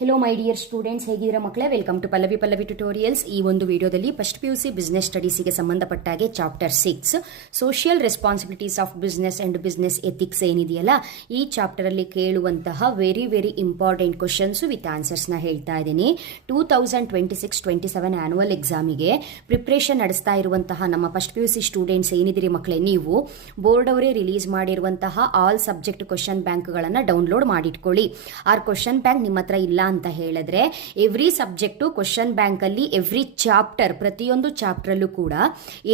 Hello my dear students, ಹೇಗಿದ್ದೀರಾ ಮಕ್ಕಳೇ? Welcome to Pallavi tutorials. ಈ ಒಂದು ವಿಡಿಯೋದಲ್ಲಿ ಫಸ್ಟ್ PUC ಬಿಸ್ನೆಸ್ ಸ್ಟಡೀಸಿಗೆ ಸಂಬಂಧಪಟ್ಟಾಗೆ chapter 6 social responsibilities of business and business ethics ಏನಿದೆಯಲ್ಲ, ಈ ಚಾಪ್ಟರ್ ಅಲ್ಲಿ ಕೇಳುವಂತಹ ವೆರಿ ಇಂಪಾರ್ಟೆಂಟ್ ಕ್ವಶನ್ಸ್ ವಿತ್ ಆನ್ಸರ್ಸ್ನ ಹೇಳ್ತಾ ಇದ್ದೀನಿ. 2026-27 ಆನ್ಯುವಲ್ ಎಕ್ಸಾಮಿಗೆ ಪ್ರಿಪ್ರೇಷನ್ ನಡೆಸ್ತಾ ಇರುವಂತಹ ನಮ್ಮ ಫಸ್ಟ್ PUC ಸ್ಟೂಡೆಂಟ್ಸ್ ಏನಿದಿರಿ ಮಕ್ಕಳೇ, ನೀವು ಬೋರ್ಡ್ ಅವರೇ ರಿಲೀಸ್ ಮಾಡಿರುವಂತಹ ಆಲ್ ಸಬ್ಜೆಕ್ಟ್ ಕ್ವಶನ್ ಬ್ಯಾಂಕ್ಗಳನ್ನು ಡೌನ್ಲೋಡ್ ಮಾಡಿಟ್ಕೊಳ್ಳಿ. ಆ ಕ್ವಶನ್ ಬ್ಯಾಂಕ್ ನಿಮ್ಮ ಹತ್ರ ಇಲ್ಲ ಅಂತ ಹೇಳಿದ್ರೆ, ಎವ್ರಿ ಸಬ್ಜೆಕ್ಟ್ ಕ್ವಶನ್ ಬ್ಯಾಂಕ್ ಅಲ್ಲಿ ಎವ್ರಿ ಚಾಪ್ಟರ್, ಪ್ರತಿಯೊಂದು ಚಾಪ್ಟರ್ ಅಲ್ಲೂ ಕೂಡ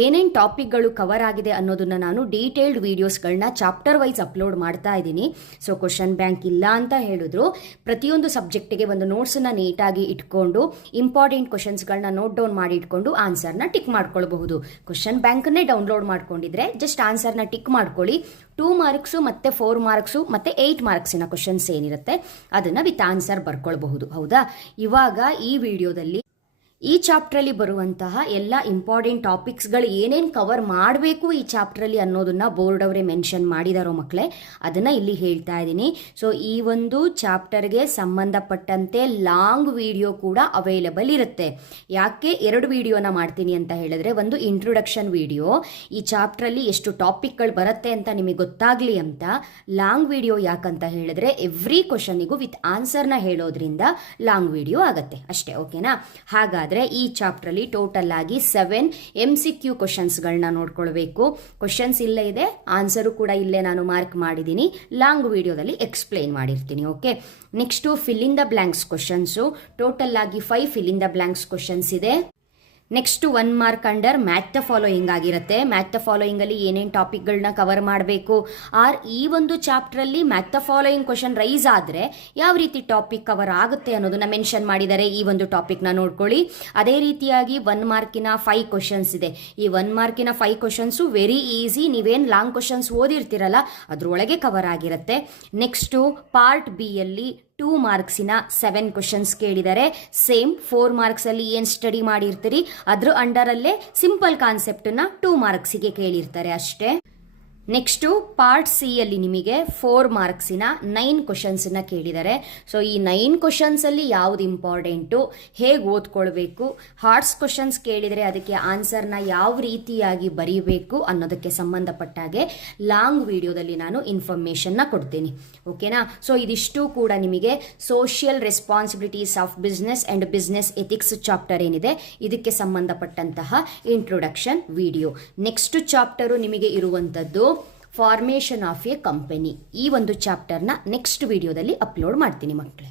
ಏನೇನ್ ಟಾಪಿಕ್ ಗಳು ಕವರ್ ಆಗಿದೆ ಅನ್ನೋದನ್ನ ನಾನು ಡೀಟೇಲ್ಡ್ ವಿಡಿಯೋಸ್ಗಳನ್ನ ಚಾಪ್ಟರ್ ವೈಸ್ ಅಪ್ಲೋಡ್ ಮಾಡ್ತಾ ಇದ್ದೀನಿ. ಸೊ ಕ್ವಶನ್ ಬ್ಯಾಂಕ್ ಇಲ್ಲ ಅಂತ ಹೇಳಿದ್ರು, ಪ್ರತಿಯೊಂದು ಸಬ್ಜೆಕ್ಟ್ಗೆ ಒಂದು ನೋಟ್ಸ್ ನ ನೀಟಾಗಿ ಇಟ್ಕೊಂಡು ಇಂಪಾರ್ಟೆಂಟ್ ಕ್ವಶನ್ಸ್ ಗಳನ್ನ ನೋಟ್ ಡೌನ್ ಮಾಡಿ ಇಟ್ಕೊಂಡು ಆನ್ಸರ್ ನ ಟಿಕ್ ಮಾಡ್ಕೊಳ್ಬಹುದು. ಕ್ವಶನ್ ಬ್ಯಾಂಕ್ ಅನ್ನೇ ಡೌನ್ಲೋಡ್ ಮಾಡ್ಕೊಂಡಿದ್ರೆ ಜಸ್ಟ್ ಆನ್ಸರ್ ನ ಟಿಕ್ ಮಾಡ್ಕೊಳ್ಳಿ. 2 ಮಾರ್ಕ್ಸ್ ಮತ್ತೆ 4 ಮಾರ್ಕ್ಸ್ ಮತ್ತೆ 8 ಮಾರ್ಕ್ಸಿನ ಕ್ವಶನ್ಸ್ ಏನಿರುತ್ತೆ ಅದನ್ನ ವಿತ್ ಆನ್ಸರ್ ಬರ್ಕೊಳ್ಬಹುದು. ಹೌದಾ? ಇವಾಗ ಈ ವಿಡಿಯೋದಲ್ಲಿ ಈ ಚಾಪ್ಟರ್ ಅಲ್ಲಿ ಬರುವಂತಹ ಎಲ್ಲ ಇಂಪಾರ್ಟೆಂಟ್ ಟಾಪಿಕ್ಸ್ ಗಳು ಏನೇನ್ ಕವರ್ ಮಾಡಬೇಕು ಈ ಚಾಪ್ಟರ್ ಅಲ್ಲಿ ಅನ್ನೋದನ್ನ ಬೋರ್ಡ್ ಅವರೇ ಮೆನ್ಷನ್ ಮಾಡಿದಾರೋ ಮಕ್ಕಳೇ, ಅದನ್ನ ಇಲ್ಲಿ ಹೇಳ್ತಾ ಇದ್ದೀನಿ. ಸೊ ಈ ಒಂದು ಚಾಪ್ಟರ್ಗೆ ಸಂಬಂಧಪಟ್ಟಂತೆ ಲಾಂಗ್ ವಿಡಿಯೋ ಕೂಡ ಅವೈಲೇಬಲ್ ಇರುತ್ತೆ. ಯಾಕೆ 2 ವಿಡಿಯೋನ ಮಾಡ್ತೀನಿ ಅಂತ ಹೇಳಿದ್ರೆ, ಒಂದು ಇಂಟ್ರೊಡಕ್ಷನ್ ವಿಡಿಯೋ, ಈ ಚಾಪ್ಟರ್ ಅಲ್ಲಿ ಎಷ್ಟು ಟಾಪಿಕ್ ಗಳು ಬರುತ್ತೆ ಅಂತ ನಿಮಗೆ ಗೊತ್ತಾಗ್ಲಿ ಅಂತ. ಲಾಂಗ್ ವಿಡಿಯೋ ಯಾಕಂತ ಹೇಳಿದ್ರೆ ಎವ್ರಿ ಕ್ವಶನಿಗೂ ವಿತ್ ಆನ್ಸರ್ನ ಹೇಳೋದ್ರಿಂದ ಲಾಂಗ್ ವಿಡಿಯೋ ಆಗತ್ತೆ ಅಷ್ಟೇ. ಓಕೆನಾ? ಹಾಗಾದ್ರೆ ಈ ಚಾಪ್ಟರ್ ಅಲ್ಲಿ ಟೋಟಲ್ ಆಗಿ 7 MCQ ಕ್ವಶನ್ಸ್ ಗಳನ್ನ ನೋಡ್ಕೊಳ್ಬೇಕು. ಕ್ವಶನ್ಸ್ ಇಲ್ಲೇ ಇದೆ, ಆನ್ಸರು ಕೂಡ ಇಲ್ಲೇ ನಾನು ಮಾರ್ಕ್ ಮಾಡಿದ್ದೀನಿ, ಲಾಂಗ್ ವಿಡಿಯೋದಲ್ಲಿ ಎಕ್ಸ್ಪ್ಲೈನ್ ಮಾಡಿರ್ತೀನಿ. Okay, next fill in the blanks questions. Total ಆಗಿ 5 fill in the blanks questions ಇದೆ. Next 1 mark under match the following ಆಗಿರುತ್ತೆ. ಮ್ಯಾಚ್ ದ ಫಾಲೋಯಿಂಗ್ ಅಲ್ಲಿ ಏನೇನು ಟಾಪಿಕ್ಗಳನ್ನ ಕವರ್ ಮಾಡಬೇಕು, ಆರ್ ಈ ಒಂದು ಚಾಪ್ಟರ್ ಅಲ್ಲಿ match the following question raise ಆದ್ರೆ ಯಾವ ರೀತಿ ಟಾಪಿಕ್ ಕವರ್ ಆಗುತ್ತೆ ಅನ್ನೋದನ್ನ ಮೆನ್ಷನ್ ಮಾಡಿದ್ದಾರೆ. ಈ ಒಂದು ಟಾಪಿಕ್ ನ ನೋಡ್ಕೊಳ್ಳಿ. ಅದೇ ರೀತಿಯಾಗಿ 1 ಮಾರ್ಕಿನ 5 ಕ್ವಶನ್ಸ್ ಇದೆ. ಈ 1 ಮಾರ್ಕಿನ 5 ಕ್ವಶನ್ಸ್ ವೆರಿ ಈಸಿ. ನೀವೇನ್ ಲಾಂಗ್ ಕ್ವಶನ್ಸ್ ಓದಿರ್ತೀರಲ್ಲ ಅದ್ರೊಳಗೆ ಕವರ್ ಆಗಿರುತ್ತೆ. ನೆಕ್ಸ್ಟ್ ಪಾರ್ಟ್ ಬಿ ಅಲ್ಲಿ 2 ಮಾರ್ಕ್ಸಿನ 7 ಕ್ವಶನ್ಸ್ ಕೇಳಿದರೆ, ಸೇಮ್ 4 ಮಾರ್ಕ್ಸ್ ಅಲ್ಲಿ ಏನ್ ಸ್ಟಡಿ ಮಾಡಿರ್ತೀರಿ ಅದ್ರ ಅಂಡರ್ ಅಲ್ಲೇ ಸಿಂಪಲ್ ಕಾನ್ಸೆಪ್ಟ್ ನ 2 ಮಾರ್ಕ್ಸಿಗೆ ಕೇಳಿರ್ತಾರೆ ಅಷ್ಟೇ. ನೆಕ್ಸ್ಟ್ ಪಾರ್ಟ್ ಸಿ ಅಲ್ಲಿ ನಿಮಗೆ 4 ಮಾರ್ಕ್ಸಿನ 9 ಕ್ವಶನ್ಸ್ ನ ಕೇಳಿದ್ದಾರೆ. ಸೊ ಈ 9 ಕ್ವಶನ್ಸ್ ಅಲ್ಲಿ ಯಾವ್ದು ಇಂಪಾರ್ಟೆಂಟು, ಹೇಗೆ ಓದ್ಕೊಳ್ಬೇಕು, ಹಾರ್ಡ್ಸ್ ಕ್ವಶನ್ಸ್ ಕೇಳಿದರೆ ಅದಕ್ಕೆ ಆನ್ಸರ್ನ ಯಾವ ರೀತಿಯಾಗಿ ಬರೀಬೇಕು ಅನ್ನೋದಕ್ಕೆ ಸಂಬಂಧಪಟ್ಟಾಗೆ ಲಾಂಗ್ ವಿಡಿಯೋದಲ್ಲಿ ನಾನು ಇನ್ಫಾರ್ಮೇಶನ್ ನ ಕೊಡ್ತೀನಿ. ಓಕೆನಾ? ಸೊ ಇದಿಷ್ಟು ಕೂಡ ನಿಮಗೆ social responsibilities of business and business ethics chapter ಏನಿದೆ ಇದಕ್ಕೆ ಸಂಬಂಧಪಟ್ಟಂತಹ ಇಂಟ್ರೊಡಕ್ಷನ್ ವಿಡಿಯೋ. ನೆಕ್ಸ್ಟ್ ಚಾಪ್ಟರು ನಿಮಗೆ ಇರುವಂತದ್ದು ಫಾರ್ಮೇಷನ್ ಆಫ್ ಎ ಕಂಪನಿ. ಈ ಒಂದು ಚಾಪ್ಟರ್ನ ನೆಕ್ಸ್ಟ್ ವಿಡಿಯೋದಲ್ಲಿ ಅಪ್ಲೋಡ್ ಮಾಡ್ತೀನಿ ಮಕ್ಕಳೇ.